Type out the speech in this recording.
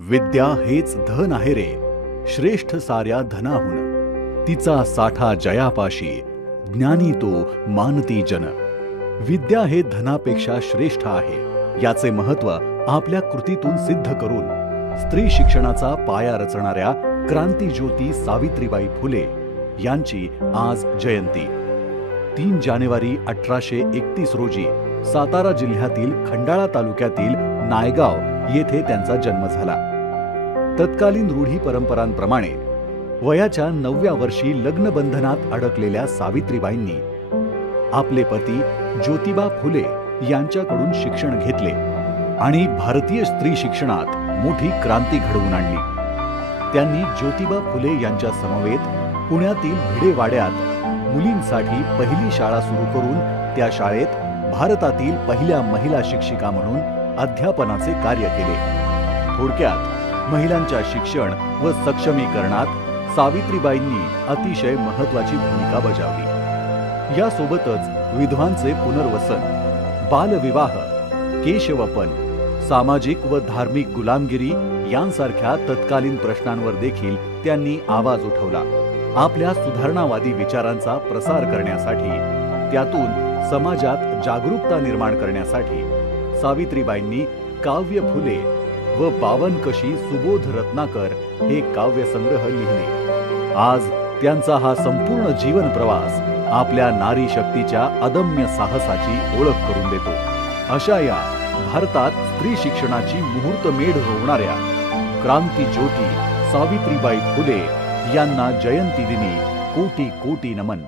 विद्या हेच धन आहे रे, श्रेष्ठ साऱ्या धनाहून। तिचा साठा जयापाशी, ज्ञानी तो मानती जन। विद्या हे धनापेक्षा श्रेष्ठ आहे, याचे महत्त्व आपल्या कृतीतून सिद्ध करून स्त्री शिक्षणाचा पाया रचणाऱ्या क्रांतिज्योती सावित्रीबाई फुले यांची आज जयंती। 3 जानेवारी 1831 रोजी सातारा जिल्ह्यातील खंडाळा तालुक्यातील नायगाव येथे त्यांचा जन्म झाला। तत्कालीन रूढी परंपरांप्रमाणे वयाच्या 9व्या वर्षी लग्नबंधनात अडकलेल्या सावित्रीबाईंनी आपले पती ज्योतिबा फुले यांच्याकडून शिक्षण घेतले आणि भारतीय स्त्री शिक्षणात मोठी क्रांती घडवून आणली। त्यांनी ज्योतिबा फुले यांच्या समवेत पुण्यातील भिडेवाड्यात मुलींसाठी पहिली शाळा सुरू करून त्या शाळेत भारतातील पहिल्या महिला शिक्षिका म्हणून अध्यापनाचे कार्य केले। थोडक्यात महिलांच्या शिक्षण व सक्षमीकरणात सावित्रीबाईंनी अतिशय महत्त्वाची भूमिका बजावली। यासोबतच विधवांचे पुनर्वसन, बालविवाह, केशवपन, सामाजिक व धार्मिक गुलामगिरी यांसारख्या तत्कालीन प्रश्नांवर देखील त्यांनी आवाज उठवला। आपल्या सुधारणावादी विचारांचा प्रसार करण्यासाठी, त्यातून समाजात जागरूकता निर्माण करण्यासाठी सावित्रीबाईंनी काव्य फुले व 52 कशी सुबोध रत्नाकर हे काव्यसंग्रह लिहिले। आज त्यांचा हा संपूर्ण जीवन प्रवास आपल्या नारी शक्तीच्या अदम्य साहसाची ओळख करून देतो। अशा या भारतात स्त्री शिक्षणाची मुहूर्तमेढ रोवणाऱ्या क्रांती ज्योती सावित्रीबाई फुले यांना जयंती दिनी कोटी कोटी नमन।